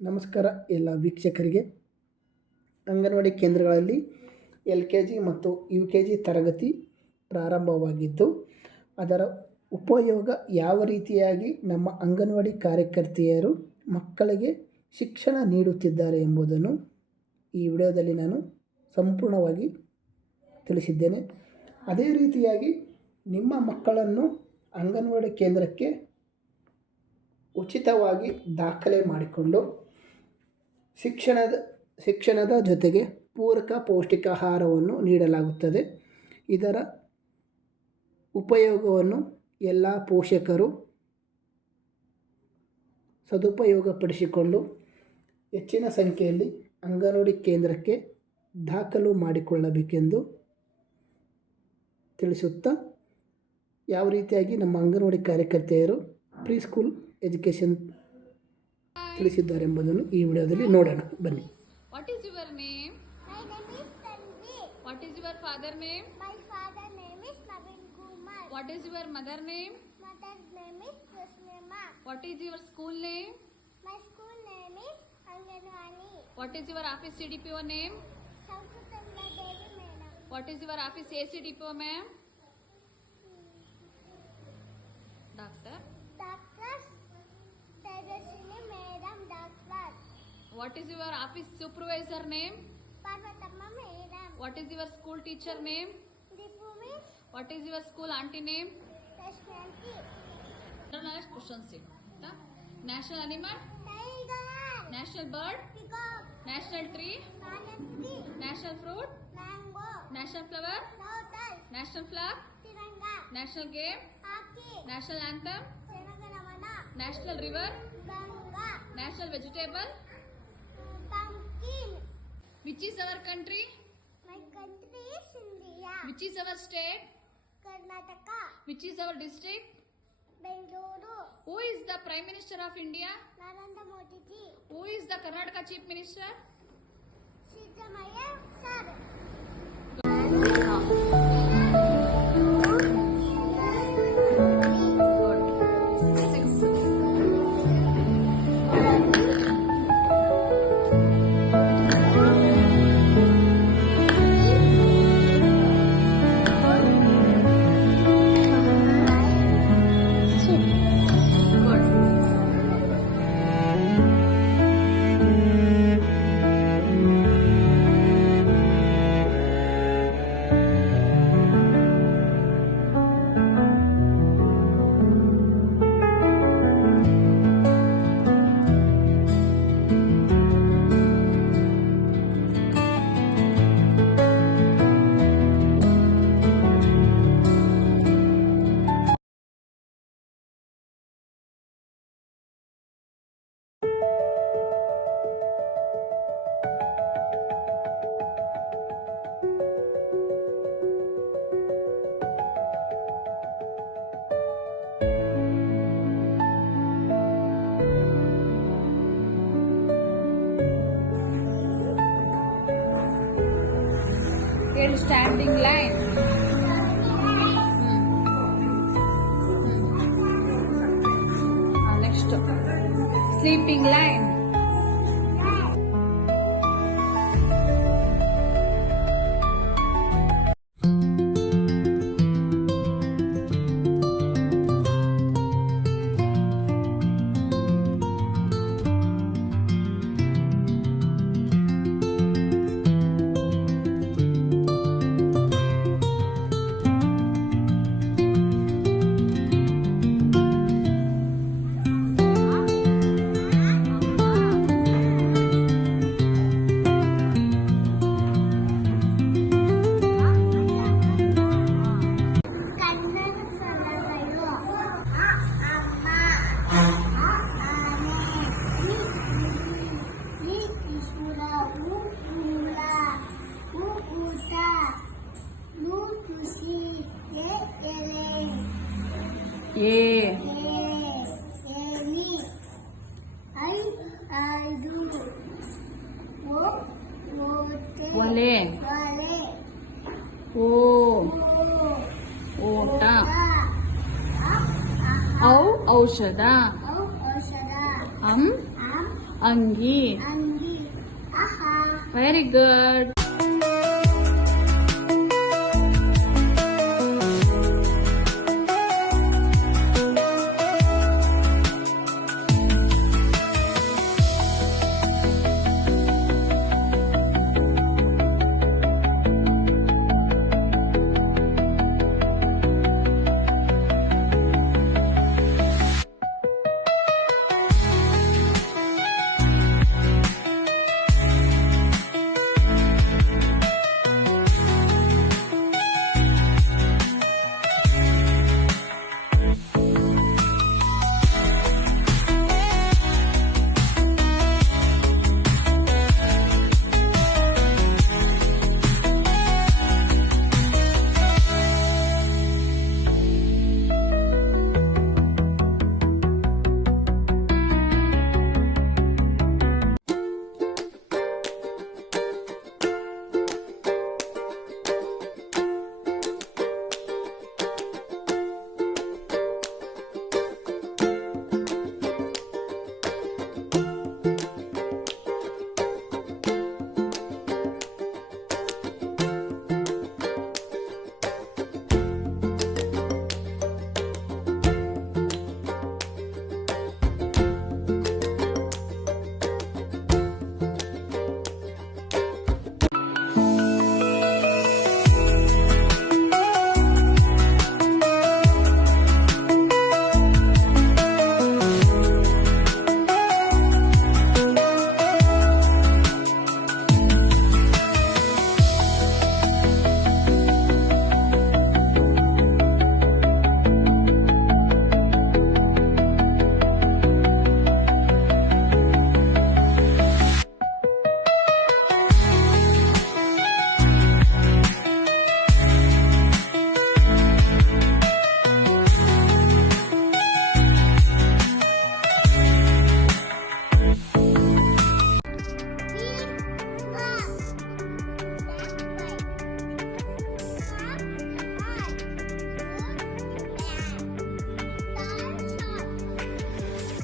ನಮಸ್ಕಾರ ಎಲ್ಲ ವೀಕ್ಷಕರಿಗೆ. ಅಂಗನವಾಡಿ ಕೇಂದ್ರಗಳಲ್ಲಿ ಎಲ್ ಕೆ ಜಿ ಮತ್ತು ಯು ಕೆ ಜಿ ತರಗತಿ ಪ್ರಾರಂಭವಾಗಿದ್ದು, ಅದರ ಉಪಯೋಗ ಯಾವ ರೀತಿಯಾಗಿ ನಮ್ಮ ಅಂಗನವಾಡಿ ಕಾರ್ಯಕರ್ತೆಯರು ಮಕ್ಕಳಿಗೆ ಶಿಕ್ಷಣ ನೀಡುತ್ತಿದ್ದಾರೆ ಎಂಬುದನ್ನು ಈ ವಿಡಿಯೋದಲ್ಲಿ ನಾನು ಸಂಪೂರ್ಣವಾಗಿ ತಿಳಿಸಿದ್ದೇನೆ. ಅದೇ ರೀತಿಯಾಗಿ ನಿಮ್ಮ ಮಕ್ಕಳನ್ನು ಅಂಗನವಾಡಿ ಕೇಂದ್ರಕ್ಕೆ ಉಚಿತವಾಗಿ ದಾಖಲೆ ಮಾಡಿಕೊಂಡು ಶಿಕ್ಷಣದ ಶಿಕ್ಷಣದ ಜೊತೆಗೆ ಪೂರಕ ಪೌಷ್ಟಿಕಾಹಾರವನ್ನು ನೀಡಲಾಗುತ್ತದೆ. ಇದರ ಉಪಯೋಗವನ್ನು ಎಲ್ಲ ಪೋಷಕರು ಸದುಪಯೋಗಪಡಿಸಿಕೊಂಡು ಹೆಚ್ಚಿನ ಸಂಖ್ಯೆಯಲ್ಲಿ ಅಂಗನವಾಡಿ ಕೇಂದ್ರಕ್ಕೆ ದಾಖಲು ಮಾಡಿಕೊಳ್ಳಬೇಕೆಂದು ತಿಳಿಸುತ್ತಾ, ಯಾವ ರೀತಿಯಾಗಿ ನಮ್ಮ ಅಂಗನವಾಡಿ ಕಾರ್ಯಕರ್ತೆಯರು ಪ್ರೀ ಸ್ಕೂಲ್ ಎಜುಕೇಷನ್ ತಿಳಿಸಿದ್ದಾರೆ ಎಂಬುದನ್ನು ಈ ವಿಡಿಯೋದಲ್ಲಿ ನೋಡೋಣ ಬನ್ನಿ What is your name? My name is Tanvi. What is your father name? My father name is Navin Kumar. What is your mother name? Mother's name is Susmima. What is your school name? My school name is Anganwani. What is your office supervisor name? Parvatama Madam. What is your school teacher name? Dipu Miss What is your school auntie name? Tashkanti. International questions see. huh? National animal? Tiger. National bird? Peacock. National tree? Banana National fruit? Mango. National flower? Lotus. National flag? Tiranga. National game? Hockey. National anthem? Janagaramana. National river? Ganga. National vegetable? Which is our country? My country is India. Which is our state? Karnataka. Which is our district? Bengaluru. Who is the Prime Minister of India? Narendra Modi ji. Who is the Karnataka Chief Minister? Siddaramaiah sir. Standing line. Next. Sleeping line. I ಐದು ಓ ಓಟೆ ಒಲೆ. ಒಲೆ O. ಓ ಓಟ ಅ ಔ ಔಷಧ ಔ ಔಷಧ ಅಂ ಅಂ ಅಂಗಿ ಅಂಗಿ ಆಹಾ ವೆರಿ ಗುಡ್